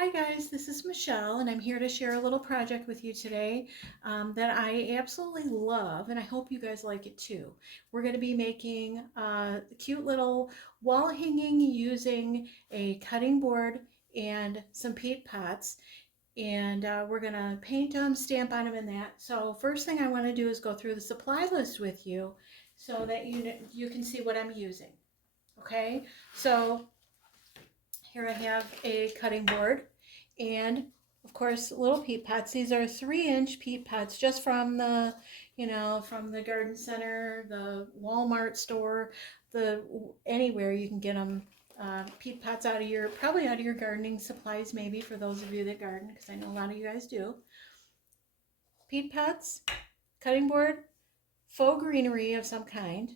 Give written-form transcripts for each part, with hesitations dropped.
Hi guys, this is Michelle and I'm here to share a little project with you today that I absolutely love and I hope you guys like it too. We're going to be making a cute little wall hanging using a cutting board and some peat pots, and we're going to paint them, stamp on them and that. So first thing I want to do is go through the supply list with you so that you can see what I'm using. Okay, so here I have a cutting board and of course little peat pots. These are 3-inch peat pots just from from the garden center, the Walmart store, the anywhere you can get them. Peat pots probably out of your gardening supplies, maybe, for those of you that garden, because I know a lot of you guys do. Peat pots, cutting board, faux greenery of some kind.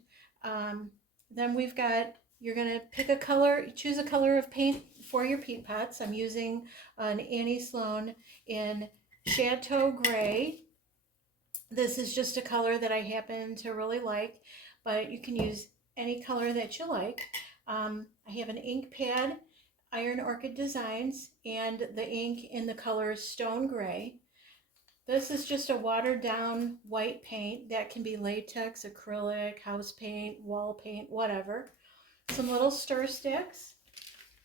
Then we've got, you're going to pick a color, choose a color of paint for your peat pots. I'm using an Sloan in Chateau gray. This is just a color that I happen to really like, but you can use any color that you like. I have an ink pad, Iron Orchid Designs, and the ink in the color Stone Gray. This is just a watered down white paint that can be latex, acrylic, house paint, wall paint, whatever. Some little stir sticks.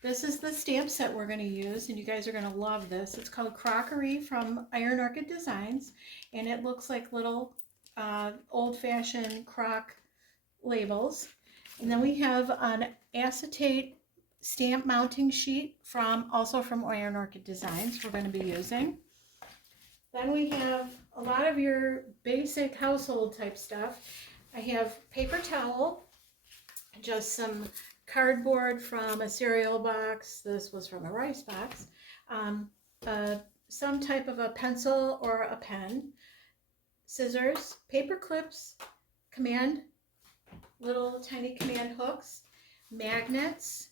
This is the stamp set we're going to use, and you guys are going to love this. It's called Crockery from Iron Orchid Designs, and it looks like little old-fashioned crock labels. And then we have an acetate stamp mounting sheet also from Iron Orchid Designs we're going to be using. Then we have a lot of your basic household type stuff. I have paper towel, just some cardboard from a cereal box. This was from a rice box. Some type of a pencil or a pen, scissors, paper clips, little tiny command hooks, magnets,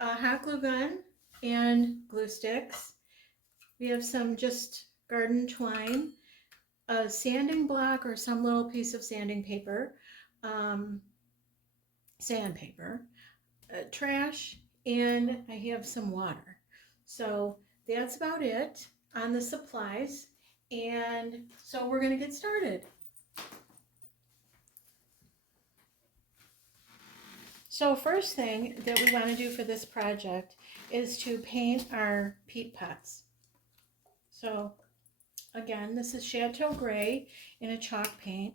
a hot glue gun, and glue sticks. We have some just garden twine, a sanding block or some little piece of sanding paper, sandpaper, trash, and I have some water. So that's about it on the supplies. And so we're going to get started. So first thing that we want to do for this project is to paint our peat pots. So again, this is Chateau Gray in a chalk paint.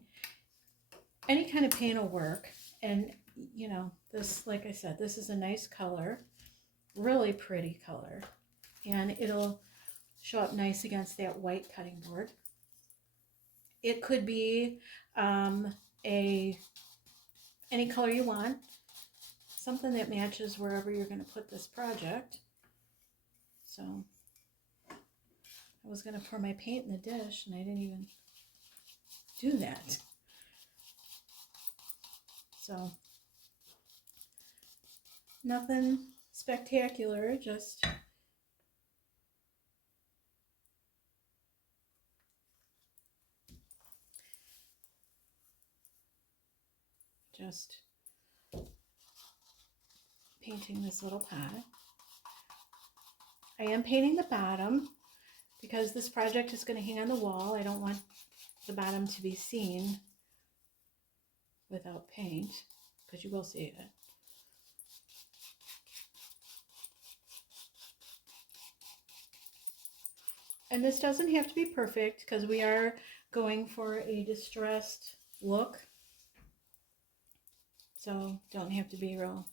Any kind of paint will work. And this, like I said, this is a nice color, really pretty color. And it'll show up nice against that white cutting board. It could be any color you want, something that matches wherever you're going to put this project. So I was going to pour my paint in the dish and I didn't even do that. So nothing spectacular, just painting this little pot. I am painting the bottom because this project is going to hang on the wall. I don't want the bottom to be seen without paint, because you will see it. And this doesn't have to be perfect because we are going for a distressed look. So don't have to be real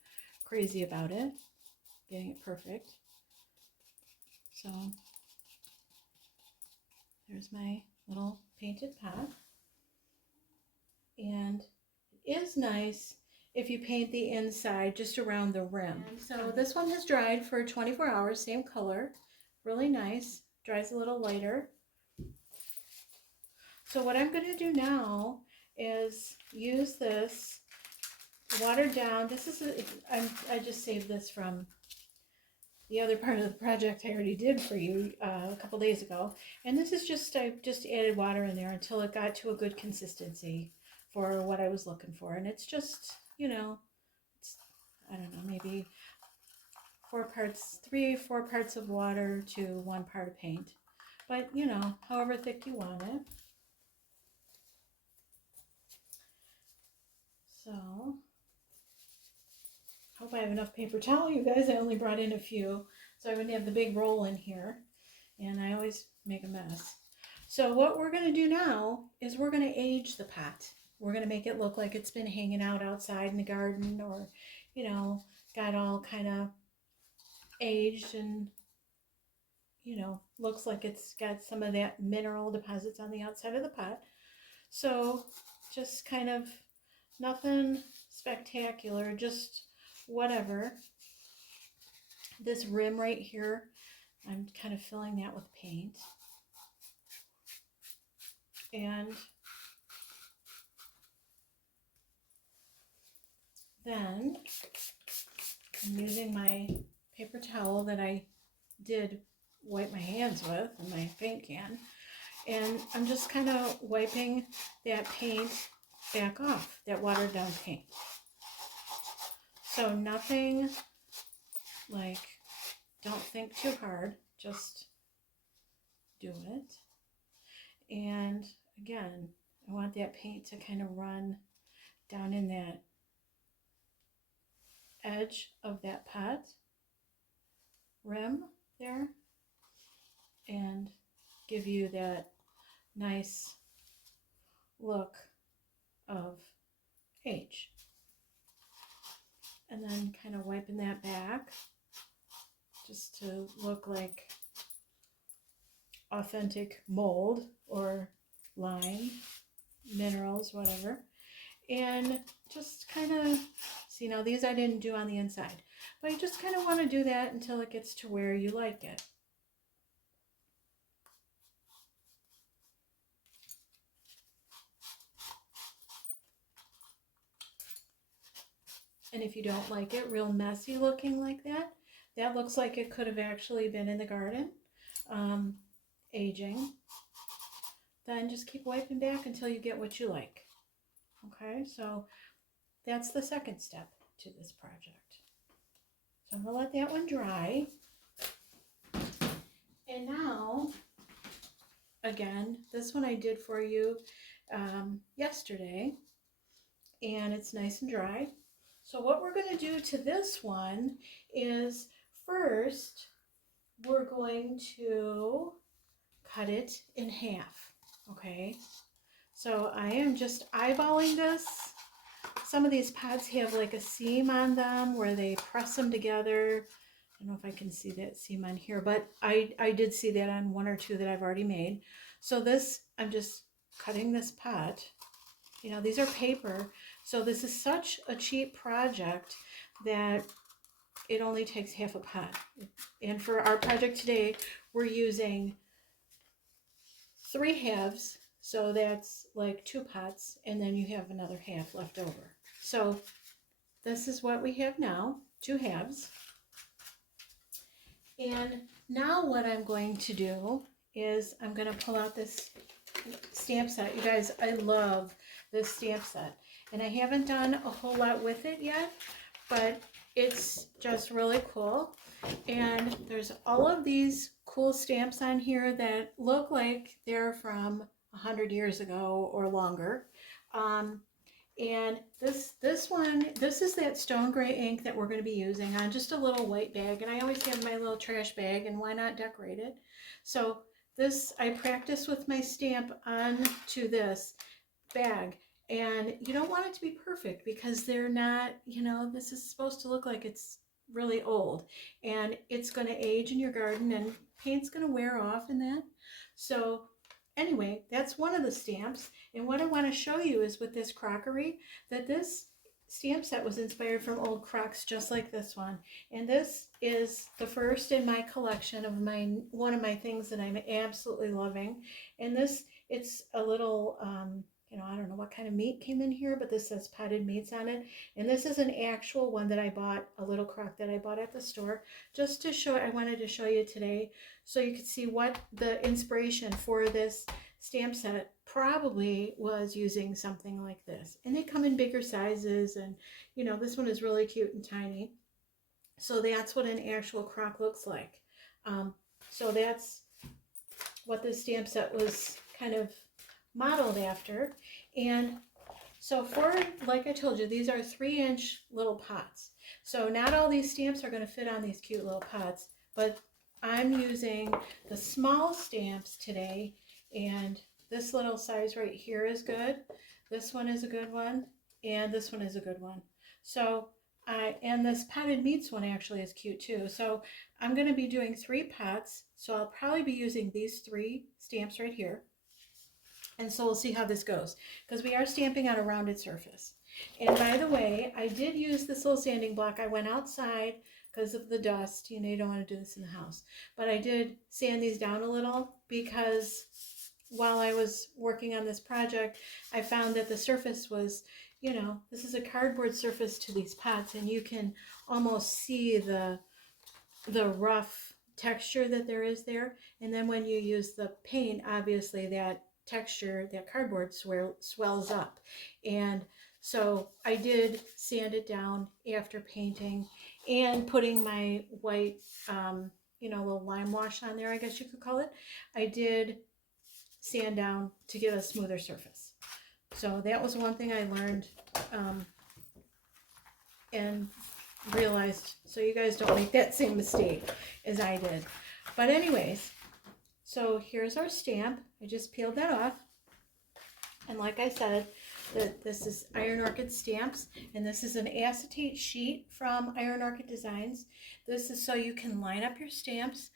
crazy about it, getting it perfect. So there's my little painted pot. And it is nice if you paint the inside just around the rim. And so this one has dried for 24 hours, same color, really nice, dries a little lighter. So what I'm going to do now is use this watered down, I just saved this from the other part of the project I already did for you a couple days ago. And this is I just added water in there until it got to a good consistency for what I was looking for. And it's just, I don't know, maybe 4 parts of water to 1 part of paint. But, you know, however thick you want it. So, hope I have enough paper towel, you guys. I only brought in a few, so I wouldn't have the big roll in here. And I always make a mess. So what we're going to do now is we're going to age the pot. We're going to make it look like it's been hanging out outside in the garden, or, you know, got all kind of aged and, you know, looks like it's got some of that mineral deposits on the outside of the pot. So just kind of nothing spectacular, just whatever. This rim right here, I'm kind of filling that with paint. And then I'm using my paper towel that I did wipe my hands with in my paint can. And I'm just kind of wiping that paint back off, that watered down paint. So nothing like, don't think too hard, just do it. And again, I want that paint to kind of run down in that edge of that pot rim there and give you that nice look of age. And then kind of wiping that back just to look like authentic mold or lime, minerals, whatever. And just kind of, see, now these I didn't do on the inside, but you just kind of want to do that until it gets to where you like it. And if you don't like it real messy looking like that, that looks like it could have actually been in the garden, aging, then just keep wiping back until you get what you like. Okay, so that's the second step to this project. So I'm going to let that one dry. And now, again, this one I did for you yesterday, and it's nice and dry. So what we're going to do to this one is first we're going to cut it in half, okay? So I am just eyeballing this. Some of these pots have like a seam on them where they press them together. I don't know if I can see that seam on here, but I did see that on 1 or 2 that I've already made. So this, I'm just cutting this pot. You know, these are paper, so this is such a cheap project that it only takes half a pot. And for our project today, we're using 3 halves, so that's like 2 pots, and then you have another half left over. So this is what we have now, 2 halves. And now what I'm going to do is I'm going to pull out this stamp set. You guys, I love this stamp set, and I haven't done a whole lot with it yet, but it's just really cool. And there's all of these cool stamps on here that look like they're from 100 years ago or longer. And this one, this is that stone gray ink that we're going to be using on just a little white bag, and I always have my little trash bag, and why not decorate it? So this, I practice with my stamp onto this bag, and you don't want it to be perfect because they're not, you know, this is supposed to look like it's really old, and it's going to age in your garden, and paint's going to wear off in that. So anyway, that's one of the stamps, and what I want to show you is with this crockery, that this stamp set was inspired from old crocks just like this one. And this is the first in my collection of one of my things that I'm absolutely loving. And this, it's a little, you know, I don't know what kind of meat came in here, but this says potted meats on it. And this is an actual one that I bought, a little crock that I bought at the store, just to show, I wanted to show you today so you could see what the inspiration for this stamp set probably was, using something like this. And they come in bigger sizes, and you know, this one is really cute and tiny. So that's what an actual crock looks like. Um, so that's what this stamp set was kind of modeled after. And so for, like I told you, these are 3-inch little pots. So not all these stamps are going to fit on these cute little pots, but I'm using the small stamps today, and this little size right here is good. This one is a good one, and this one is a good one. So and this potted meats one actually is cute too. So I'm going to be doing 3 pots. So I'll probably be using these 3 stamps right here. And so we'll see how this goes, because we are stamping on a rounded surface. And by the way, I did use this little sanding block. I went outside because of the dust. You know, you don't want to do this in the house. But I did sand these down a little because while I was working on this project, I found that the surface was, you know, this is a cardboard surface to these pots, and you can almost see the rough texture that there is there. And then when you use the paint, obviously that texture, that cardboard swells up. And so I did sand it down after painting and putting my white, you know, little lime wash on there, I guess you could call it. I did sand down to give a smoother surface. So that was one thing I learned and realized, so you guys don't make that same mistake as I did. But anyways, so here's our stamp. I just peeled that off. And like I said, this is Iron Orchid Stamps, and this is an acetate sheet from Iron Orchid Designs. This is so you can line up your stamps.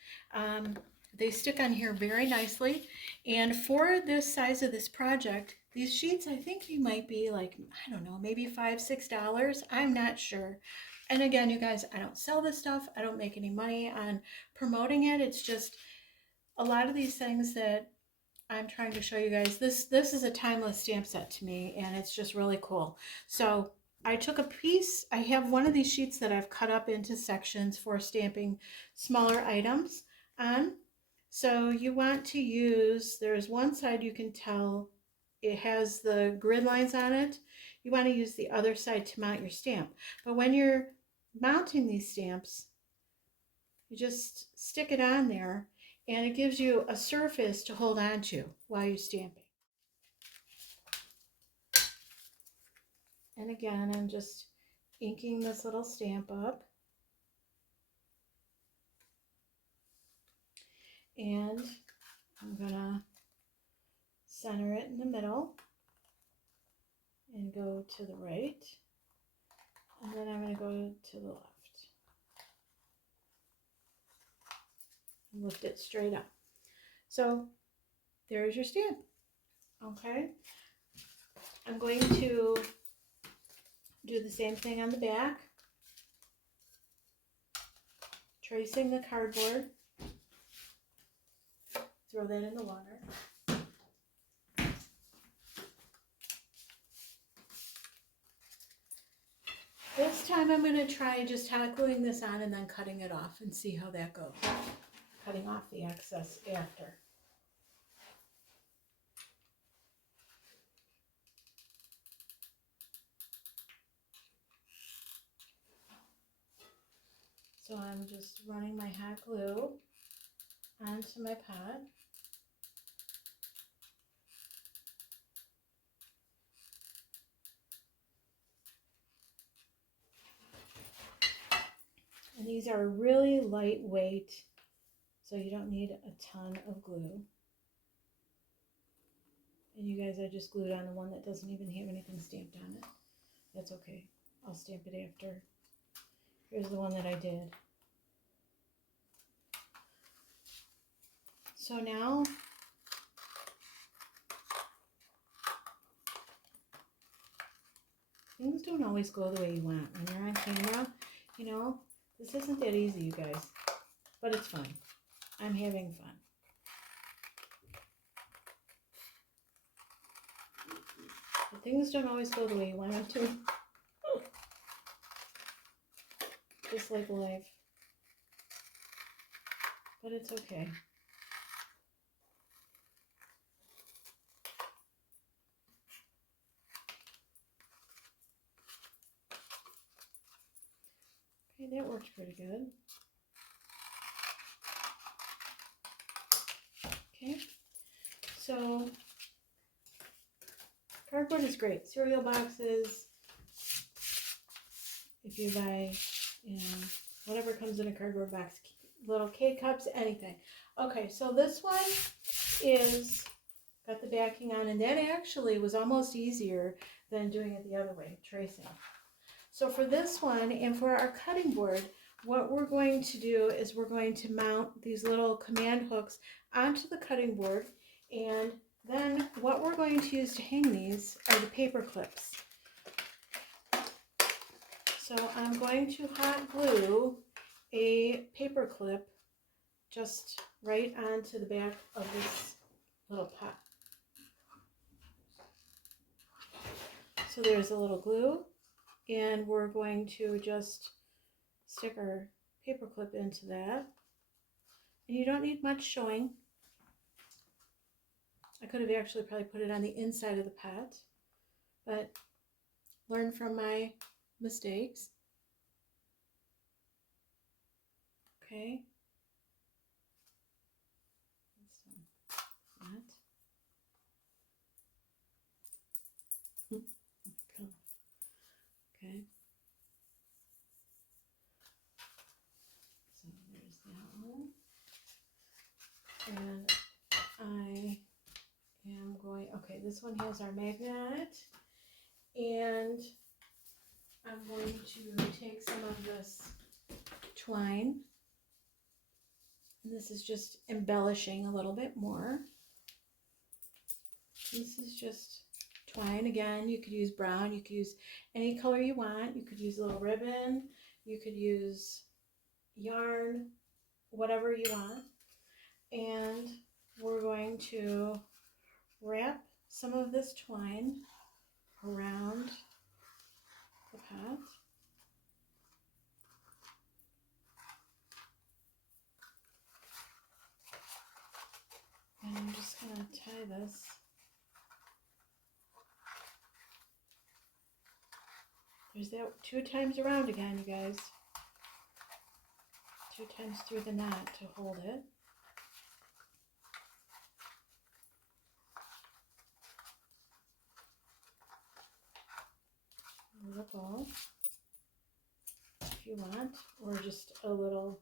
They stick on here very nicely. And for this size of this project, these sheets, I think you might be like, I don't know, maybe $5, $6. I'm not sure. And again, you guys, I don't sell this stuff. I don't make any money on promoting it. It's just a lot of these things that I'm trying to show you guys. This is a timeless stamp set to me, and it's just really cool. So I took a piece. I have one of these sheets that I've cut up into sections for stamping smaller items on. So you want to use, there's one side you can tell it has the grid lines on it. You want to use the other side to mount your stamp. But when you're mounting these stamps, you just stick it on there, and it gives you a surface to hold on to while you're stamping. And again, I'm just inking this little stamp up. And I'm gonna center it in the middle and go to the right. And then I'm gonna go to the left. And lift it straight up. So there's your stamp. Okay. I'm going to do the same thing on the back. Tracing the cardboard. Throw that in the water. This time I'm going to try just hot gluing this on and then cutting it off and see how that goes. Cutting off the excess after. So I'm just running my hot glue onto my pot. And these are really lightweight, so you don't need a ton of glue. And you guys, I just glued on the one that doesn't even have anything stamped on it. That's okay. I'll stamp it after. Here's the one that I did. So now things don't always go the way you want when you're on camera. You know, this isn't that easy, you guys, but it's fun. I'm having fun. But things don't always go the way you want them to. Just like life. But it's okay. Okay, Okay, that worked pretty good. Okay, so cardboard is great. Cereal boxes, if you buy, whatever comes in a cardboard box, little K-cups, anything. Okay, so this one is got the backing on, and that actually was almost easier than doing it the other way, tracing. So for this one, and for our cutting board, what we're going to do is we're going to mount these little command hooks onto the cutting board, and then what we're going to use to hang these are the paper clips. So I'm going to hot glue a paper clip just right onto the back of this little pot. So there's a little glue, and we're going to just stick our paper clip into that. And you don't need much showing. I could have actually probably put it on the inside of the pot, but learn from my mistakes. Okay. That. Okay. So there's that one. And I am going, okay, this one has our magnet on it. And I'm going to take some of this twine. And this is just embellishing a little bit more. This is just twine. Again, you could use brown, you could use any color you want. You could use a little ribbon, you could use yarn, whatever you want. And we're going to wrap some of this twine around the pot. And I'm just going to tie this there's that 2 times around again, you guys. 2 times through the knot to hold it. A little ball, if you want, or just a little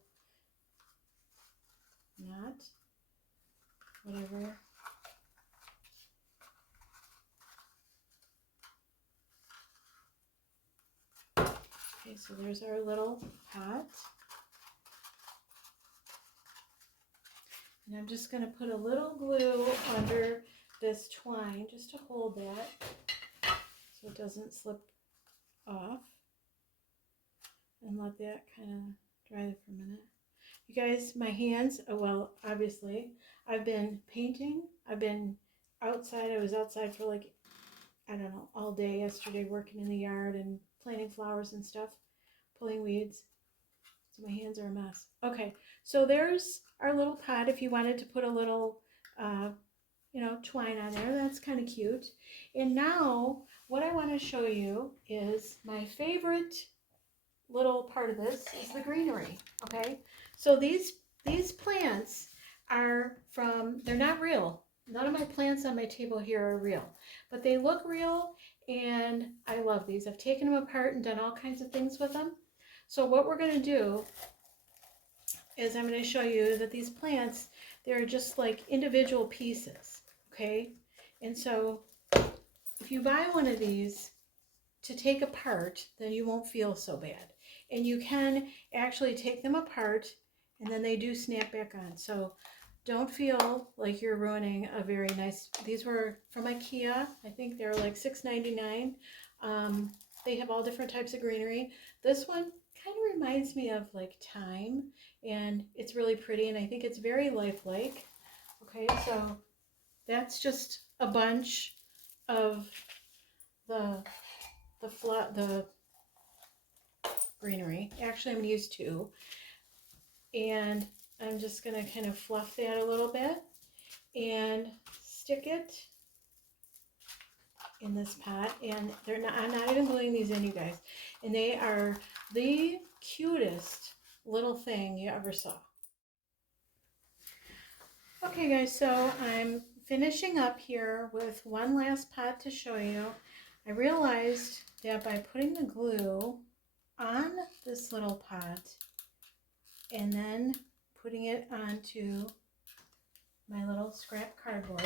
knot, whatever. Okay, so there's our little pot. And I'm just going to put a little glue under this twine just to hold that so it doesn't slip off. And let that kind of dry for a minute. You guys, my hands, well, obviously, I've been painting. I've been outside. I was outside for like, I don't know, all day yesterday working in the yard and planting flowers and stuff, pulling weeds. So my hands are a mess. Okay, so there's our little pot. If you wanted to put a little, twine on there, that's kind of cute. And now what I want to show you is my favorite little part of this is the greenery. Okay, so these plants are from, they're not real. None of my plants on my table here are real, but they look real, and I love these. I've taken them apart and done all kinds of things with them. So what we're going to do is I'm going to show you that these plants, they're just like individual pieces, okay? And so if you buy one of these to take apart, then you won't feel so bad. And you can actually take them apart, and then they do snap back on. So don't feel like you're ruining a very nice, these were from IKEA. I think they're like $6.99. They have all different types of greenery. This one kind of reminds me of like thyme, and it's really pretty, and I think it's very lifelike. Okay, so that's just a bunch of the greenery. Actually, I'm going to use 2, and I'm just going to kind of fluff that a little bit and stick it in this pot, and they're not, I'm not even gluing these in, you guys. And they are the cutest little thing you ever saw. Okay guys, so I'm finishing up here with one last pot to show you. I realized that by putting the glue on this little pot and then putting it onto my little scrap cardboard,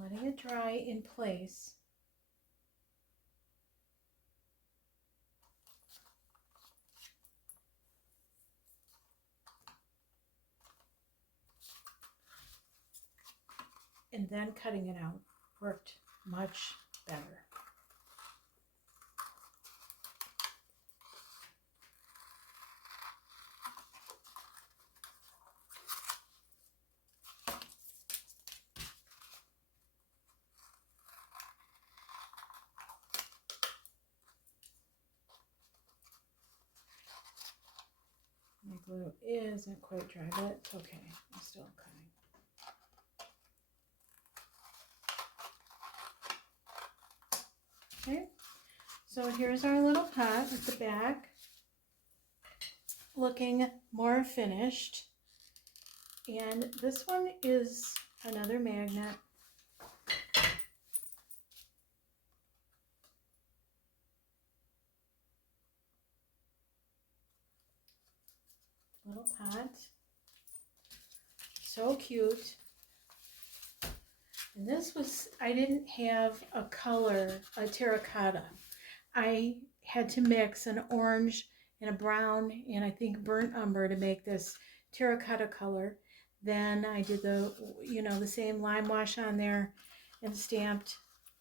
letting it dry in place, and then cutting it out worked much better. My glue isn't quite dry, but it's okay. I'm still cutting. Okay, so here's our little pot at the back, looking more finished. And this one is another magnet. Little pot, so cute. And this was, I didn't have a color, a terracotta. I had to mix an orange and a brown and I think burnt umber to make this terracotta color. Then I did the, the same lime wash on there and stamped.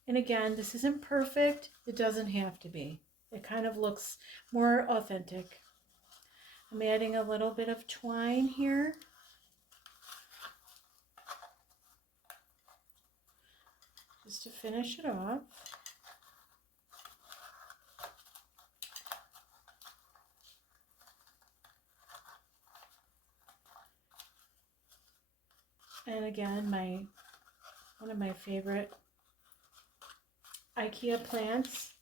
And again, this isn't perfect. It doesn't have to be. It kind of looks more authentic. I'm adding a little bit of twine here. Just to finish it off. And again, one of my favorite IKEA plants.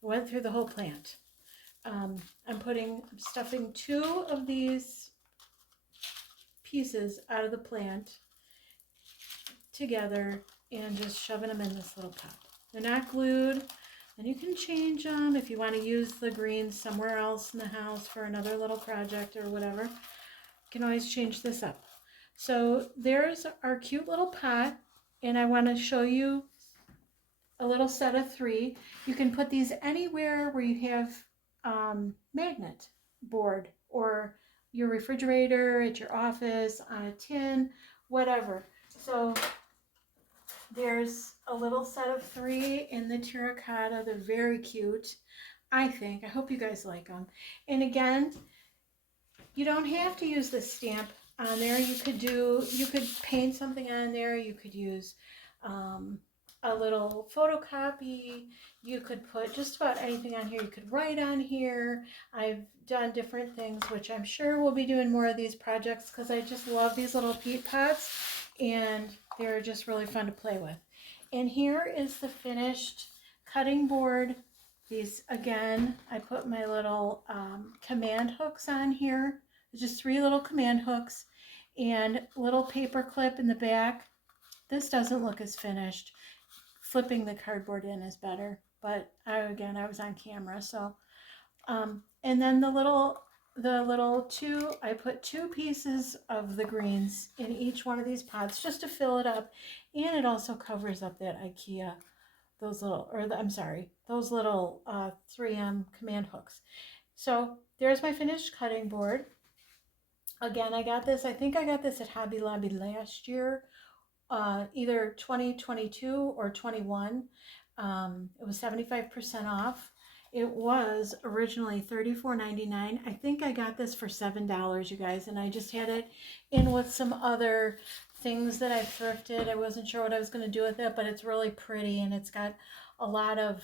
Went through the whole plant. I'm stuffing 2 of these pieces out of the plant together and just shoving them in this little pot. They're not glued, and you can change them if you want to use the greens somewhere else in the house for another little project or whatever. You can always change this up. So there's our cute little pot, and I want to show you a little set of 3. You can put these anywhere where you have magnet board, or your refrigerator, at your office, on a tin, whatever. So there's a little set of 3 in the terracotta. They're very cute, I think. I hope you guys like them. And again, you don't have to use the stamp on there. You could paint something on there. You could use a little photocopy. You could put just about anything on here. You could write on here. I've done different things, which I'm sure we'll be doing more of these projects because I just love these little peat pots and they're just really fun to play with. And here is the finished cutting board. These, again, I put my little command hooks on here. Just 3 little command hooks and little paper clip in the back. This doesn't look as finished. Flipping the cardboard in is better, but I was on camera, so and then the little 2, I put 2 pieces of the greens in each one of these pots just to fill it up, and it also covers up that IKEA, those little 3M command hooks. So there's my finished cutting board. Again, I think I got this at Hobby Lobby last year. Either 2022 or 21. It was 75% off. It was originally $34.99. I think I got this for $7, you guys, and I just had it in with some other things that I thrifted. I wasn't sure what I was going to do with it, but it's really pretty and it's got a lot of,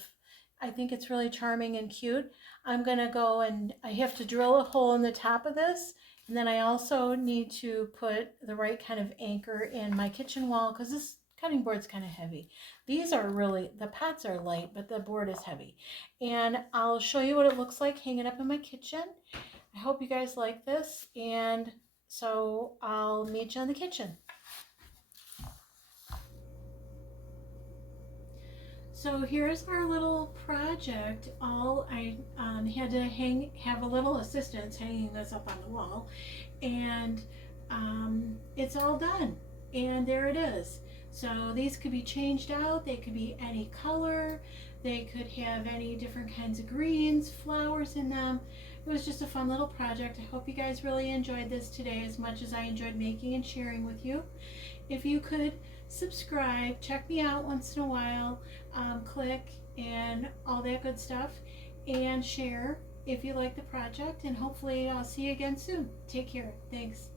I think it's really charming and cute. I'm going to go and I have to drill a hole in the top of this And then I also need to put the right kind of anchor in my kitchen wall because this cutting board's kind of heavy. These are really, the pots are light, but the board is heavy. And I'll show you what it looks like hanging up in my kitchen. I hope you guys like this. And so I'll meet you in the kitchen. So here's our little project. All I had to have a little assistance hanging this up on the wall, and it's all done. And there it is. So these could be changed out. They could be any color. They could have any different kinds of greens, flowers in them. It was just a fun little project. I hope you guys really enjoyed this today as much as I enjoyed making and sharing with you. If you could subscribe, check me out once in a while, click and all that good stuff, and share if you like the project, and hopefully I'll see you again soon. Take care. Thanks.